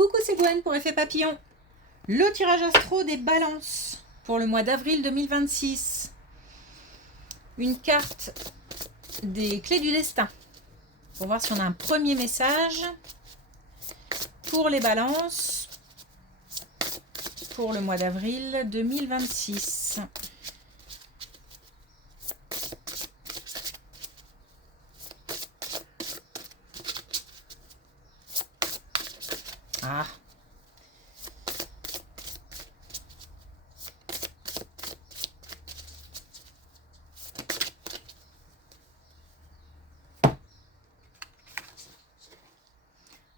Coucou, c'est Gwen pour Effet Papillon. Le tirage astro des balances pour le mois d'avril 2026. Une carte des clés du destin. Pour voir si on a un premier message pour les balances pour le mois d'avril 2026. Ah.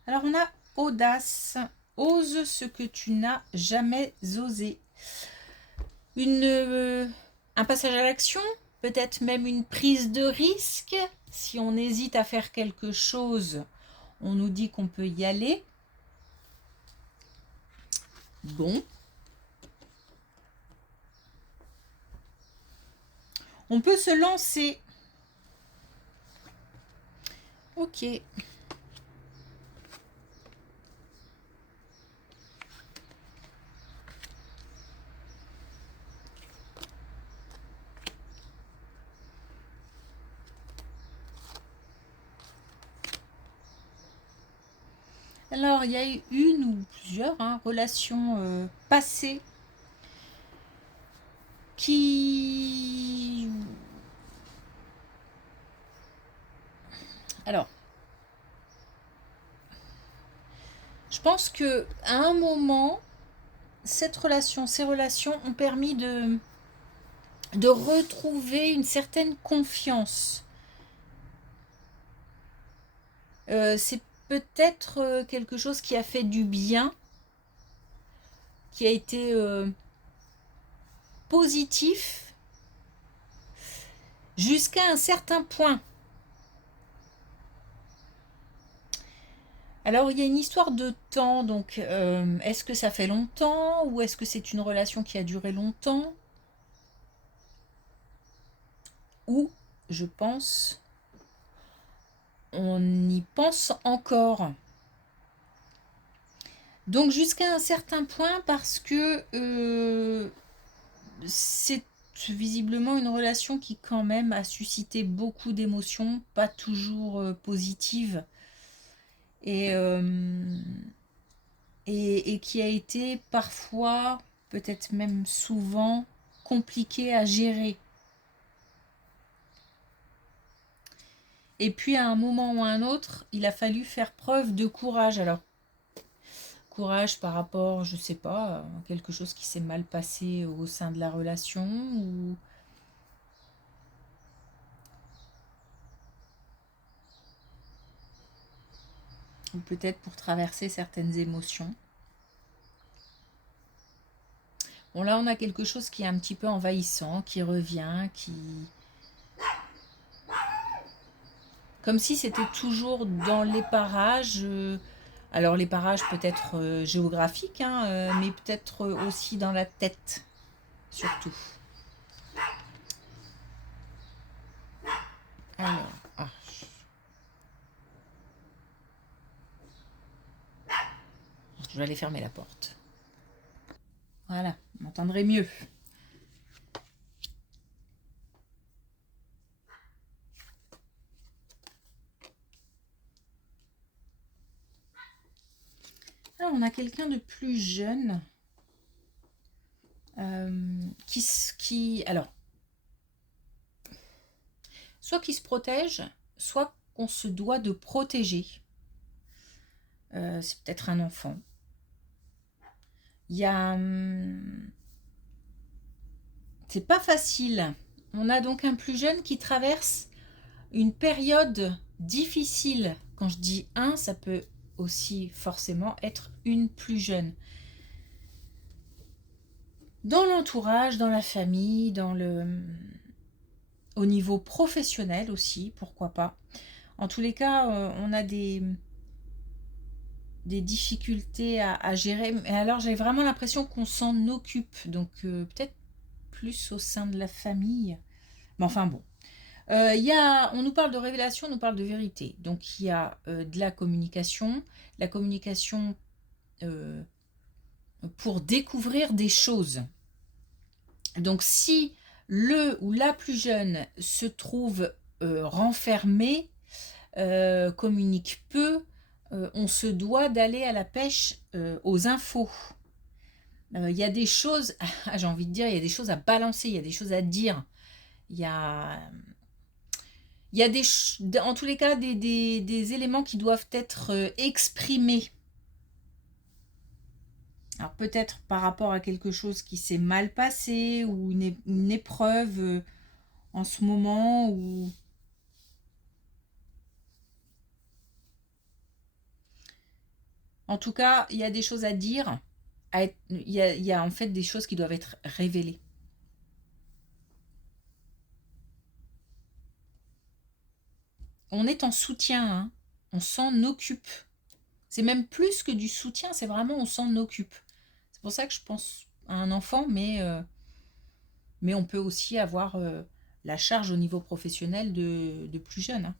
Alors on a audace, ose ce que tu n'as jamais osé. Un passage à l'action, peut-être même une prise de risque. Si on hésite à faire quelque chose, on nous dit qu'on peut y aller. Bon. On peut se lancer. Ok. Alors, il y a eu une ou plusieurs relations passées qui... Alors, je pense que à un moment, ces relations ont permis de retrouver une certaine confiance. C'est peut-être quelque chose qui a fait du bien, qui a été positif jusqu'à un certain point. Alors, il y a une histoire de temps, donc est-ce que ça fait longtemps ou est-ce que c'est une relation qui a duré longtemps? Ou, je pense, on y pense encore. Donc, jusqu'à un certain point, parce que c'est visiblement une relation qui, quand même, a suscité beaucoup d'émotions, pas toujours positives. Et qui a été parfois, peut-être même souvent, compliqué à gérer. Et puis à un moment ou à un autre, il a fallu faire preuve de courage. Alors, courage par rapport, je sais pas, à quelque chose qui s'est mal passé au sein de la relation ou peut-être pour traverser certaines émotions. Bon, là, on a quelque chose qui est un petit peu envahissant, qui revient, qui... Comme si c'était toujours dans les parages. Alors, les parages peut-être géographiques, mais peut-être aussi dans la tête, surtout. Alors, je vais aller fermer la porte. Voilà, vous m'entendrez mieux. Alors, on a quelqu'un de plus jeune alors, soit qui se protège, soit qu'on se doit de protéger. C'est peut-être un enfant. Il y a... c'est pas facile. On a donc un plus jeune qui traverse une période difficile. Quand je dis un, ça peut aussi forcément être une plus jeune. Dans l'entourage, dans la famille, au niveau professionnel aussi, pourquoi pas. En tous les cas, on a des difficultés à gérer. Mais alors, j'ai vraiment l'impression qu'on s'en occupe. Donc, peut-être plus au sein de la famille. Mais enfin, bon. On nous parle de révélation, on nous parle de vérité. Donc, il y a de la communication. La communication pour découvrir des choses. Donc si le ou la plus jeune se trouve renfermé, communique peu, on se doit d'aller à la pêche aux infos. Il y a des choses, j'ai envie de dire, il y a des choses à balancer, il y a des choses à dire. Il y a en tous les cas des éléments qui doivent être exprimés. Alors peut-être par rapport à quelque chose qui s'est mal passé ou une épreuve en ce moment ou... En tout cas, il y a des choses à dire. Il y a en fait des choses qui doivent être révélées. On est en soutien, hein. On s'en occupe. C'est même plus que du soutien, c'est vraiment on s'en occupe. C'est pour ça que je pense à un enfant, mais on peut aussi avoir la charge au niveau professionnel de plus jeunes. Hein.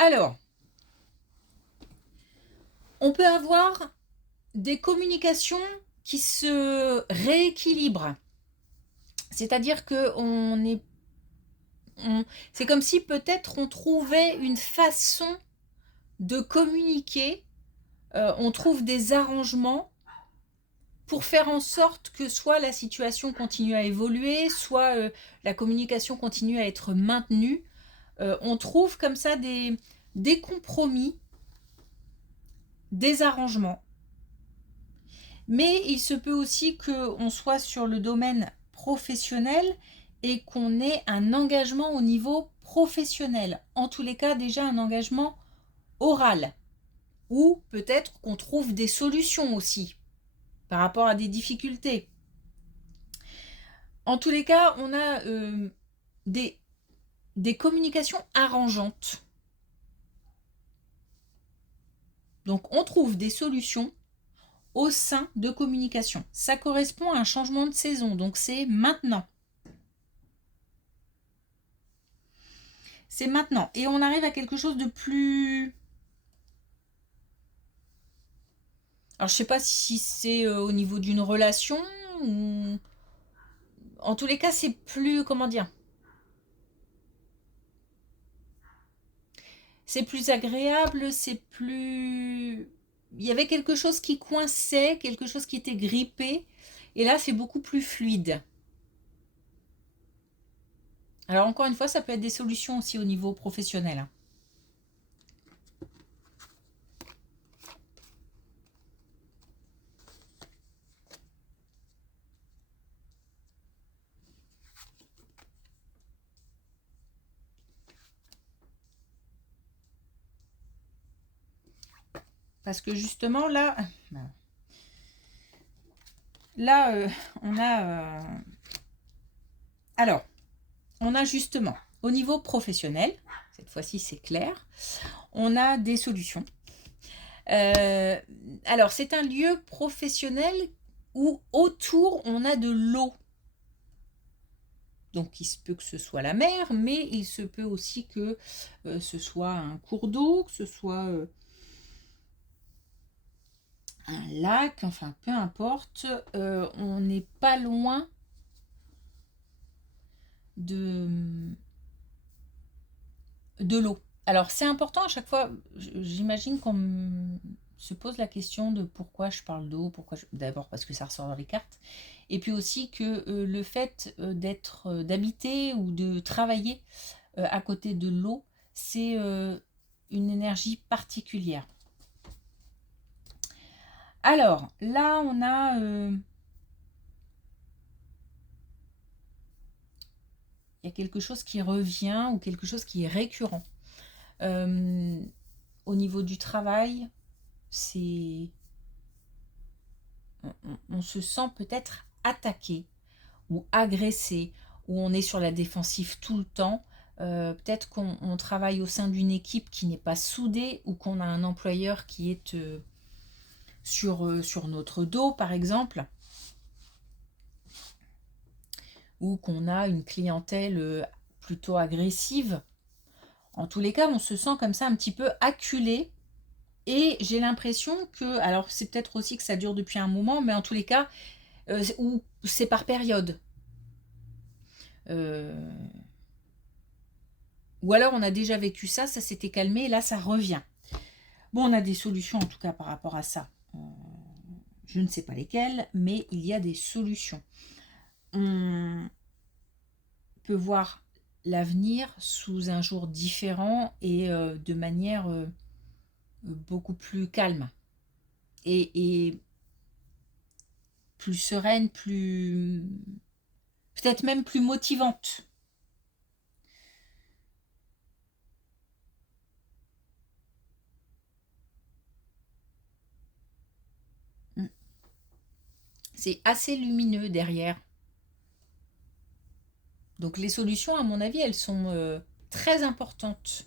Alors, on peut avoir des communications qui se rééquilibrent. C'est-à-dire que c'est comme si peut-être on trouvait une façon de communiquer, on trouve des arrangements pour faire en sorte que soit la situation continue à évoluer, soit la communication continue à être maintenue. On trouve comme ça des compromis, des arrangements. Mais il se peut aussi qu'on soit sur le domaine professionnel et qu'on ait un engagement au niveau professionnel. En tous les cas, déjà un engagement oral. Ou peut-être qu'on trouve des solutions aussi par rapport à des difficultés. En tous les cas, on a des communications arrangeantes. Donc on trouve des solutions au sein de communication. Ça correspond à un changement de saison, donc c'est maintenant. C'est maintenant. Et on arrive à quelque chose de plus... Alors je sais pas si c'est au niveau d'une relation ou... En tous les cas, c'est plus... Comment dire ? C'est plus agréable, c'est plus... Il y avait quelque chose qui coinçait, quelque chose qui était grippé. Et là, c'est beaucoup plus fluide. Alors encore une fois, ça peut être des solutions aussi au niveau professionnel. Parce que justement, là, on a... Alors, on a justement, au niveau professionnel, cette fois-ci c'est clair, on a des solutions. Alors, c'est un lieu professionnel où autour, on a de l'eau. Donc, il se peut que ce soit la mer, mais il se peut aussi que ce soit un cours d'eau, que ce soit un lac, enfin, peu importe. On n'est pas loin de l'eau. Alors, c'est important à chaque fois, j'imagine qu'on se pose la question de pourquoi je parle d'eau, d'abord parce que ça ressort dans les cartes, et puis aussi que le fait d'habiter ou de travailler à côté de l'eau, c'est une énergie particulière. Alors, là, on a... il y a quelque chose qui revient ou quelque chose qui est récurrent. Au niveau du travail, c'est... On se sent peut-être attaqué ou agressé, ou on est sur la défensive tout le temps. Peut-être qu'on travaille au sein d'une équipe qui n'est pas soudée ou qu'on a un employeur qui est sur notre dos, par exemple, ou qu'on a une clientèle plutôt agressive. En tous les cas, on se sent comme ça un petit peu acculé. Et j'ai l'impression que, alors c'est peut-être aussi que ça dure depuis un moment, mais en tous les cas, ou c'est par période. Ou alors on a déjà vécu ça, ça s'était calmé, et là ça revient. Bon, on a des solutions en tout cas par rapport à ça. Je ne sais pas lesquelles, mais il y a des solutions. On peut voir l'avenir sous un jour différent et de manière beaucoup plus calme et plus sereine, peut-être même plus motivante. C'est assez lumineux derrière. Donc les solutions, à mon avis, elles sont très importantes.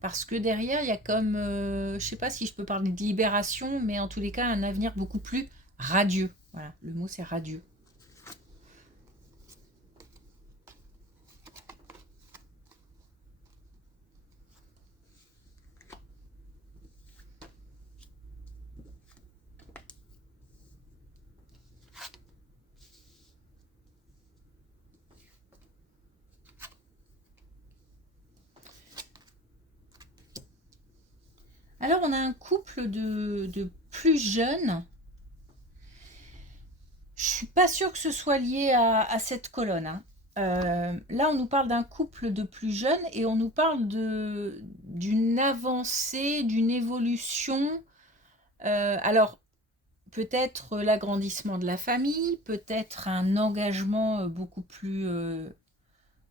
Parce que derrière, il y a comme, je ne sais pas si je peux parler de libération, mais en tous les cas, un avenir beaucoup plus radieux. Voilà, le mot c'est radieux. Alors, on a un couple de plus jeunes. Je suis pas sûre que ce soit lié à cette colonne, hein. Là, on nous parle d'un couple de plus jeunes et on nous parle d'une avancée, d'une évolution. Alors, peut-être l'agrandissement de la famille, peut-être un engagement beaucoup plus,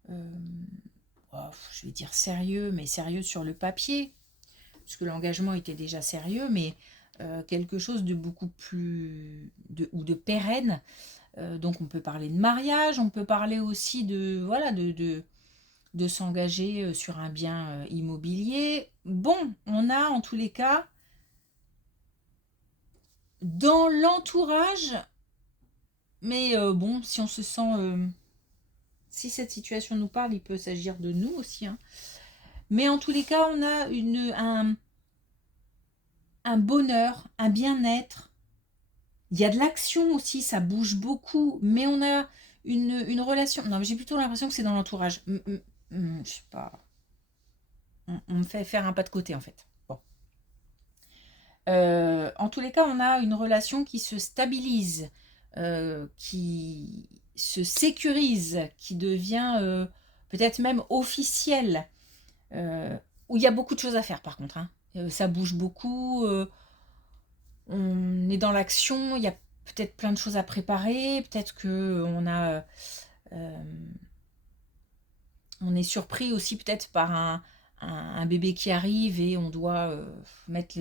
je vais dire sérieux, mais sérieux sur le papier, puisque l'engagement était déjà sérieux, mais quelque chose de beaucoup plus, ou de pérenne. Donc on peut parler de mariage, on peut parler aussi de, voilà, de s'engager sur un bien immobilier. Bon, on a en tous les cas, dans l'entourage, mais bon, si on se sent... si cette situation nous parle, il peut s'agir de nous aussi, hein. Mais en tous les cas, on a un bonheur, un bien-être. Il y a de l'action aussi, ça bouge beaucoup, mais on a une relation... Non, mais j'ai plutôt l'impression que c'est dans l'entourage. Je sais pas. On me fait faire un pas de côté, en fait. Bon. En tous les cas, on a une relation qui se stabilise, qui se sécurise, qui devient peut-être même officielle, où il y a beaucoup de choses à faire, par contre, hein. Ça bouge beaucoup, on est dans l'action, il y a peut-être plein de choses à préparer, peut-être que on est surpris aussi peut-être par un bébé qui arrive et on doit mettre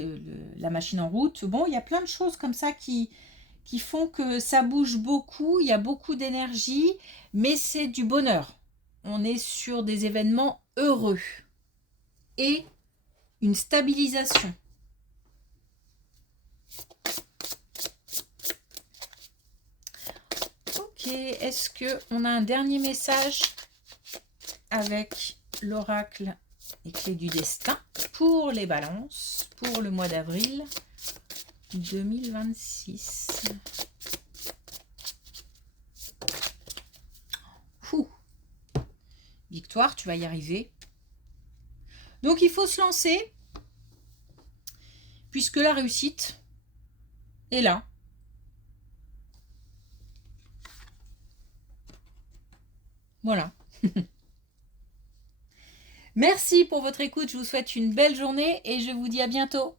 la machine en route. Bon, il y a plein de choses comme ça qui font que ça bouge beaucoup, il y a beaucoup d'énergie, mais c'est du bonheur. On est sur des événements heureux et une stabilisation. Ok, est-ce qu'on a un dernier message avec l'oracle et clés du destin pour les balances pour le mois d'avril 2026? Ouh. Victoire, tu vas y arriver. Donc il faut se lancer puisque la réussite est là. Voilà. Merci pour votre écoute, je vous souhaite une belle journée et je vous dis à bientôt.